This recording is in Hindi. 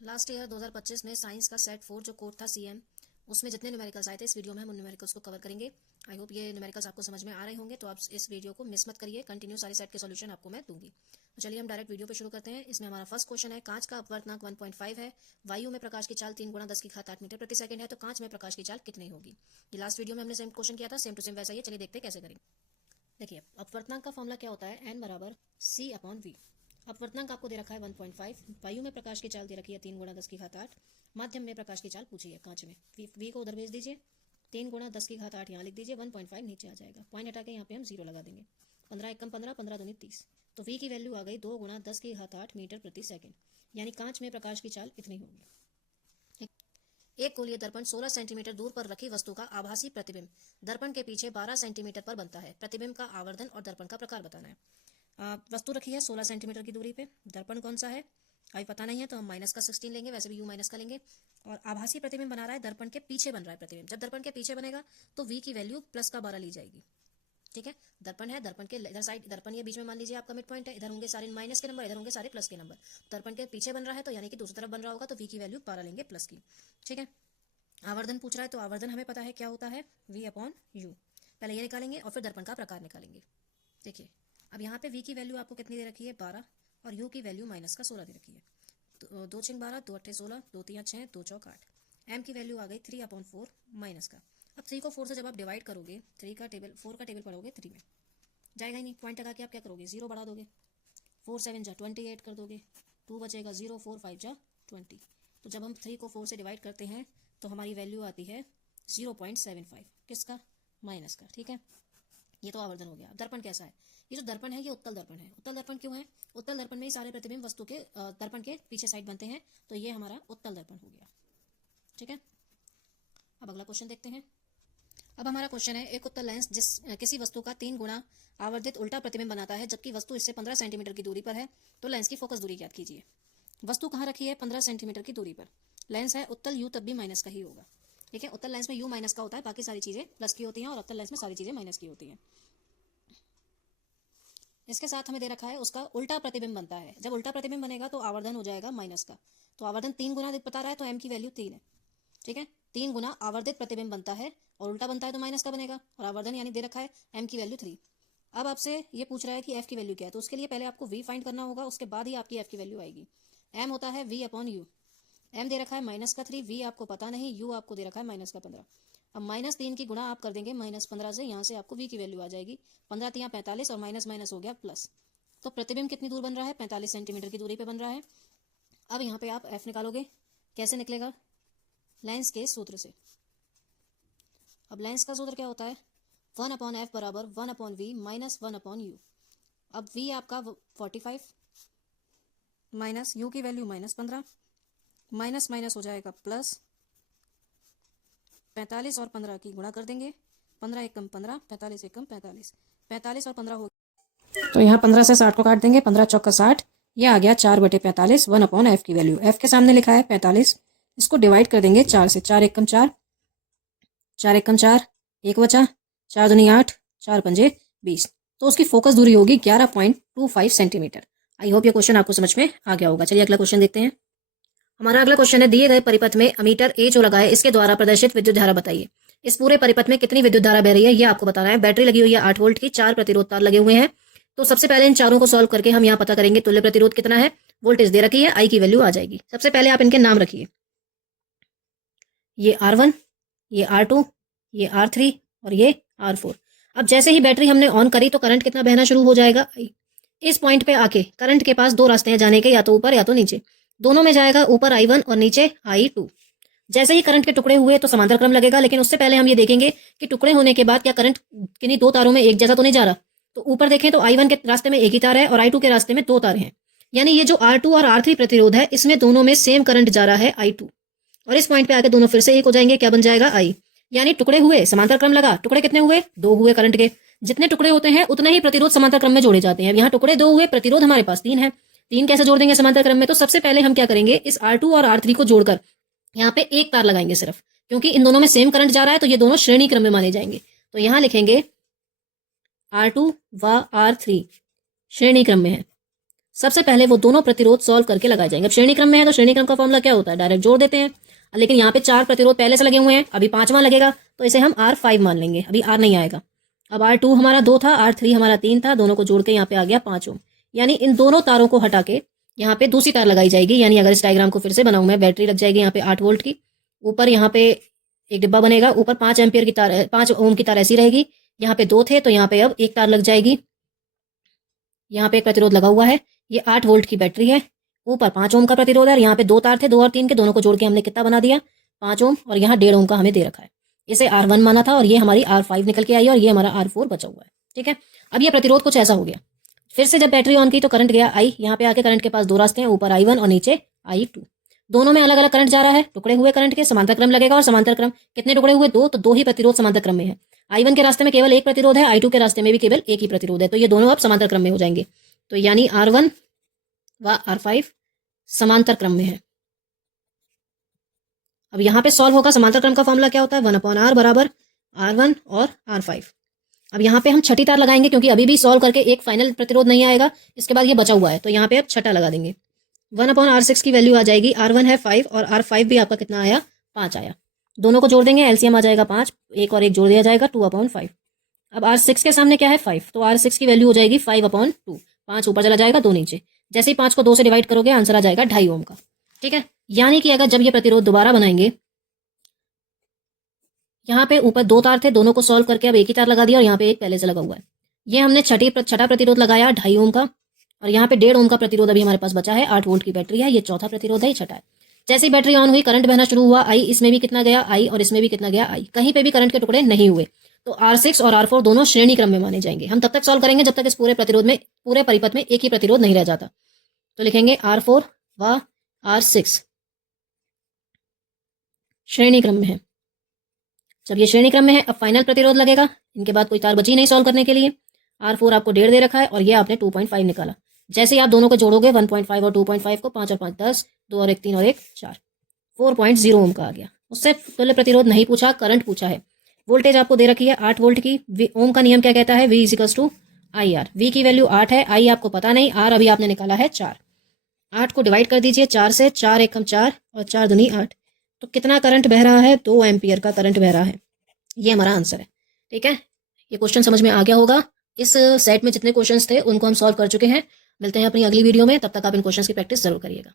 लास्ट ईयर 2025 में साइंस का सेट 4 जो कोड था सीएम, उसमें जितने न्यूमेरिकल्स आए थे इस वीडियो में हम उन न्यूमेरिकल्स को कवर करेंगे। आई होप ये न्यूमेरिकल्स आपको समझ में आ रहे होंगे, तो आप इस वीडियो को मिस मत करिए। कंटिन्यू सारे सेट के सॉल्यूशन आपको मैं दूंगी। तो चलिए हम डायरेक्ट वीडियो पे शुरू करते हैं। इसमें हमारा फर्स्ट क्वेश्चन है, कांच का अपवर्तनांक 1.5 है, वायु में प्रकाश की चाल 3 गुणा 10 की घात 8 मीटर प्रति सेकंड है, तो कांच में प्रकाश की चाल कितनी होगी। ये लास्ट वीडियो में हमने सेम क्वेश्चन किया था, सेम टू सेम वैसा ही। चलिए देखते हैं कैसे करेंगे। देखिए, अपवर्तनांक का फॉर्मूला क्या होता है, एन बराबर सी अपॉन वी। अपवर्तनांक आपको दे रखा है 1.5, वायु में प्रकाश की चाल दे रखी है 3 गुणा 10 की घात 8, माध्यम में प्रकाश की चाल पूछी है कांच में। वी को उधर भेज दीजिए, 3 गुणा 10 की घात 8 यहाँ लिख दीजिए, 1.5 नीचे आ जाएगा। पॉइंट हटा के यहाँ पे हम 0 लगा देंगे। 15 एकम 15, 15 दूनी 30, तो वी की वैल्यू आ गई 2 गुणा 10 की घात 8 मीटर प्रति सेकंड, यानी कांच में प्रकाश की चाल इतनी होगी। एक गोलीय दर्पण 16 सेंटीमीटर दूर पर रखी वस्तु का आभासी प्रतिबिंब दर्पण के पीछे 12 सेंटीमीटर पर बनता है। प्रतिबिंब का आवर्धन और दर्पण का प्रकार बताना है। वस्तु रखी है 16 सेंटीमीटर की दूरी पे, दर्पण कौन सा है अभी पता नहीं है, तो हम माइनस का 16 लेंगे, वैसे भी यू माइनस का लेंगे। और आभासी प्रतिबिंब बना रहा है, दर्पण के पीछे बन रहा है प्रतिबिंब। जब दर्पण के पीछे बनेगा तो वी की वैल्यू प्लस का 12 ली जाएगी। ठीक है, दर्पण है, दर्पण के इधर साइड दर्पण ये बीच में मान लीजिए आपका मिड पॉइंट है, इधर होंगे सारे माइनस के नंबर, इधर होंगे सारे प्लस के नंबर। दर्पण के पीछे बन रहा है तो यानी कि दूसरी तरफ बन रहा होगा, तो वी की वैल्यू 12 लेंगे प्लस की। ठीक है, आवर्धन पूछ रहा है तो आवर्धन हमें पता है क्या होता है, वी अपॉन यू। पहले ये निकालेंगे और फिर दर्पण का प्रकार निकालेंगे। देखिए, अब यहाँ पे वी की वैल्यू आपको कितनी दे रखी है, 12, और यू की वैल्यू माइनस का 16 दे रखी है। तो 2 6 12, 2 8 16, 2 3 6, 2 4 8। एम की वैल्यू आ गई 3 अपॉन 4 माइनस का। अब 3 को 4 से जब आप डिवाइड करोगे, 4 का टेबल पढ़ोगे 3 में जाएगा ही नहीं। पॉइंट लगा के आप क्या करोगे, 0 बढ़ा दोगे, 4 7 जा 28 कर दोगे, 2 बचेगा 0, 4 5 जा 20। तो जब हम 3 को 4 से डिवाइड करते हैं तो हमारी वैल्यू आती है 0.75, किसका, माइनस का। ठीक है, ये तो आवर्धन हो गया। दर्पण कैसा है, ये जो दर्पण है ये उत्तल दर्पण है। उत्तल दर्पण क्यों है, उत्तल दर्पण में ही सारे प्रतिबिंब वस्तु के दर्पण के पीछे साइड बनते हैं, तो ये हमारा उत्तल दर्पण हो गया। ठीक है, अब अगला क्वेश्चन देखते हैं। अब हमारा क्वेश्चन है, एक उत्तल लेंस किसी वस्तु का 3 गुणा आवर्धित उल्टा प्रतिबिंब बनाता है, जबकि वस्तु इससे 15 सेंटीमीटर की दूरी पर है, तो लेंस की फोकस दूरी ज्ञात कीजिए। वस्तु कहाँ रखी है, 15 सेंटीमीटर की दूरी पर। लेंस है उत्तल, यू तब भी माइनस का ही होगा। ठीक है, उत्तल लेंस में यू माइनस का होता है, बाकी सारी चीजें प्लस की होती हैं, और उत्तल लेंस में सारी चीजें माइनस की होती हैं। इसके साथ हमें दे रखा है उसका उल्टा प्रतिबिंब बनता है। जब उल्टा प्रतिबिंब बनेगा तो आवर्धन हो जाएगा माइनस का। तो आवर्धन 3 गुना बता रहा है, तो एम की वैल्यू 3 है। ठीक है, 3 गुना आवर्धित प्रतिबिंब बनता है, और उल्टा बनता है तो माइनस का बनेगा, और आवर्धन यानी दे रखा है एम की वैल्यू 3। अब आपसे ये पूछ रहा है कि एफ की वैल्यू क्या है, तो उसके लिए पहले आपको वी फाइंड करना होगा, उसके बाद ही आपकी एफ की वैल्यू आएगी। एम होता है वी अपॉन यू। एम दे रखा है माइनस का 3, वी आपको पता नहीं, यू आपको दे रखा है माइनस का 15। अब माइनस 3 की गुणा आप कर देंगे माइनस 15 से, यहाँ से आपको वी की वैल्यू आ जाएगी 15 3 45, और माइनस माइनस हो गया प्लस। तो प्रतिबिंब कितनी दूर बन रहा है, 45 सेंटीमीटर की दूरी पे बन रहा है। अब यहाँ पे आप एफ निकालोगे, कैसे निकलेगा, लेंस के सूत्र से। अब लेंस का सूत्र क्या होता है, 1 अपॉन एफ बराबर 1 upon v minus 1 upon u. अब वी आपका 45 माइनस यू की वैल्यू माइनस 15, माइनस माइनस हो जाएगा प्लस, 45 और 15 की गुणा कर देंगे, 15 एकम 15, 45 एकम 45, 45 और 15 हो, तो यहाँ 15 से 60 को काट देंगे, 15 चौका 60, ये आ गया 4/45, 1 अपॉन एफ की वैल्यू। एफ के सामने लिखा है 45, इसको डिवाइड कर देंगे 4 से, 4 एकम 4, 4 एकम 4, 1 बचा, 4 दूनी 8, 4 पंजे 20, तो उसकी फोकस दूरी होगी 11.25 सेंटीमीटर। आई होप ये क्वेश्चन आपको समझ में आ गया होगा। चलिए अगला क्वेश्चन देखते हैं। हमारा अगला क्वेश्चन है, दिए गए परिपथ में अमीटर ए जो लगा है, इसके द्वारा प्रदर्शित विद्युत धारा बताइए। इस पूरे परिपथ में कितनी विद्युत धारा बह रही है ये आपको बताना है। बैटरी लगी हुई है 8 वोल्ट की, 4 प्रतिरोध तार लगे हुए हैं। तो सबसे पहले इन चारों को सॉल्व करके हम यहाँ पता करेंगे तुल्य प्रतिरोध कितना है, वोल्टेज दे रखी है, आई की वैल्यू आ जाएगी। सबसे पहले आप इनके नाम रखिए, ये R1, ये R2, ये R3 और ये R4। अब जैसे ही बैटरी हमने ऑन करी तो करंट कितना बहना शुरू हो जाएगा, इस पॉइंट पे आके करंट के पास 2 रास्ते हैं जाने के, या तो ऊपर या तो नीचे। दोनों में जाएगा, ऊपर I1 और नीचे I2। जैसे ही करंट के टुकड़े हुए तो समांतर क्रम लगेगा, लेकिन उससे पहले हम ये देखेंगे कि टुकड़े होने के बाद क्या करंट किन्हीं 2 तारों में एक जैसा तो नहीं जा रहा। तो ऊपर देखें तो I1 के रास्ते में एक ही तार है, और I2 के रास्ते में 2 तार हैं। यानी ये जो R2 और R3 प्रतिरोध है, इसमें दोनों में सेम करंट जा रहा है I2, और इस पॉइंट पे आके दोनों फिर से एक हो जाएंगे, क्या बन जाएगा, I। यानी टुकड़े हुए, समांतर क्रम लगा, टुकड़े कितने हुए, 2 हुए करंट के। जितने टुकड़े होते हैं उतने ही प्रतिरोध समांतर क्रम में जोड़े जाते हैं। यहाँ टुकड़े 2 हुए, प्रतिरोध हमारे पास 3 है, 3 कैसे जोड़ देंगे समांतर क्रम में। तो सबसे पहले हम क्या करेंगे, इस R2 और R3 को जोड़कर यहाँ पे एक तार लगाएंगे सिर्फ, क्योंकि इन दोनों में सेम करंट जा रहा है, तो ये दोनों श्रेणी क्रम में माने जाएंगे। तो यहाँ लिखेंगे R2 व R3 श्रेणी क्रम में है। सबसे पहले वो दोनों प्रतिरोध सॉल्व करके लगाए जाएंगे। अब श्रेणी क्रम में है तो श्रेणी क्रम का फॉर्मूला क्या होता है, डायरेक्ट जोड़ देते हैं। लेकिन यहाँ पे 4 प्रतिरोध पहले से लगे हुए हैं, अभी 5वां लगेगा तो इसे हम R5 मान लेंगे, अभी R नहीं आएगा। अब R2 हमारा 2 था, R3 हमारा 3 था, दोनों को जोड़ के यहाँ पे आ गया 5 ओम। यानी इन दोनों तारों को हटा के यहाँ पे दूसरी तार लगाई जाएगी। यानी अगर इस डायग्राम को फिर से बनाऊं मैं, बैटरी लग जाएगी यहाँ पे 8 वोल्ट की, ऊपर यहाँ पे एक डिब्बा बनेगा, ऊपर 5 एम्पियर की तार, 5 ओम की तार ऐसी रहेगी। यहाँ पे 2 थे तो यहाँ पे अब एक तार लग जाएगी, यहाँ पे एक प्रतिरोध लगा हुआ है, ये 8 वोल्ट की बैटरी है, ऊपर 5 ओम का प्रतिरोध है, और यहाँ पे 2 तार थे, 2 और 3 के, दोनों को जोड़ के हमने कितना बना दिया, 5 ओम, और यहाँ 1.5 ओम का हमें दे रखा है। इसे R1 माना था और ये हमारी R5 निकल के आई और ये हमारा R4 बचा हुआ है। ठीक है, अब ये प्रतिरोध कुछ ऐसा हो गया। फिर से जब बैटरी ऑन की तो करंट गया I, यहाँ पे आके करंट के पास 2 रास्ते हैं, ऊपर I1 और नीचे I2। दोनों में अलग अलग करंट जा रहा है, टुकड़े हुए करंट के समांतर क्रम लगेगा, और समांतर क्रम कितने टुकड़े हुए, 2, तो 2 ही प्रतिरोध समांतर क्रम में है। I1 के रास्ते में केवल एक प्रतिरोध है, I2 के रास्ते में भी केवल एक ही प्रतिरोध है, तो ये दोनों अब समांतर क्रम में हो जाएंगे। तो यानी R1 व R5 समांतर क्रम में है। अब यहाँ पे सॉल्व होगा, समांतर क्रम का फॉर्मूला क्या होता है, 1/R बराबर R1 और R5। अब यहाँ पे हम छठी तार लगाएंगे, क्योंकि अभी भी सॉल्व करके एक फाइनल प्रतिरोध नहीं आएगा, इसके बाद ये बचा हुआ है, तो यहाँ पे अब छठा लगा देंगे। 1/R6 की वैल्यू आ जाएगी, R1 है 5 और R5 भी आपका कितना आया, 5 आया। दोनों को जोड़ देंगे, एलसीएम आ जाएगा 5, एक और एक जोड़ दिया जाएगा, 2/5। अब R6 के सामने क्या है, 5, तो R6 की वैल्यू हो जाएगी 5/2। 5 ऊपर चला जाएगा, 2 नीचे। जैसे ही 5 को 2 से डिवाइड करोगे आंसर आ जाएगा 2.5 ओम का। ठीक है, यानी कि अगर जब ये प्रतिरोध दोबारा बनाएंगे, यहाँ पे ऊपर 2 तार थे, दोनों को सॉल्व करके अब एक ही तार लगा दिया, और यहाँ पे एक पहले से लगा हुआ है। ये हमने छठा प्रतिरोध लगाया 2.5 ओम का, और यहाँ पे 1.5 ओम का प्रतिरोध अभी हमारे पास बचा है, 8 वोल्ट की बैटरी है, ये चौथा प्रतिरोध है, ये छठा है। जैसे ही बैटरी ऑन हुई, करंट बहना शुरू हुआ, I इसमें भी कितना गया, I, और इसमें भी कितना गया, I। कहीं पे भी करंट के टुकड़े नहीं हुए, तो R6 और R4 दोनों श्रेणी क्रम में माने जाएंगे। हम तब तक सॉल्व करेंगे जब तक इस पूरे प्रतिरोध में, पूरे परिपथ में एक ही प्रतिरोध नहीं रह जाता। तो लिखेंगे R4 व R6 श्रेणी क्रम में है। जब ये श्रेणी क्रम में है, अब फाइनल प्रतिरोध लगेगा, इनके बाद कोई तार बची नहीं सॉल्व करने के लिए। R4 आपको 1.5 दे रखा है, और ये आपने 2.5 निकाला। जैसे ही आप दोनों को जोड़ोगे, 1.5 और 2.5 को, 5 और 5 10, 2 और 1 3 और 1 4, 4.0 ओम का आ गया। उससे पहले प्रतिरोध नहीं पूछा, करंट पूछा है। वोल्टेज आपको दे रखी है 8 वोल्ट की। ओम का नियम क्या कहता है, V = IR। V की वैल्यू 8 है, I आपको पता नहीं, R अभी आपने निकाला है 4। 8 को डिवाइड कर दीजिए 4 से, 4 एकम 4 और 4 दूनी 8, तो कितना करंट बह रहा है, 2 एम्पियर का करंट बह रहा है। ये हमारा आंसर है। ठीक है, ये क्वेश्चन समझ में आ गया होगा। इस सेट में जितने क्वेश्चंस थे उनको हम सॉल्व कर चुके हैं। मिलते हैं अपनी अगली वीडियो में, तब तक आप इन क्वेश्चंस की प्रैक्टिस जरूर करिएगा।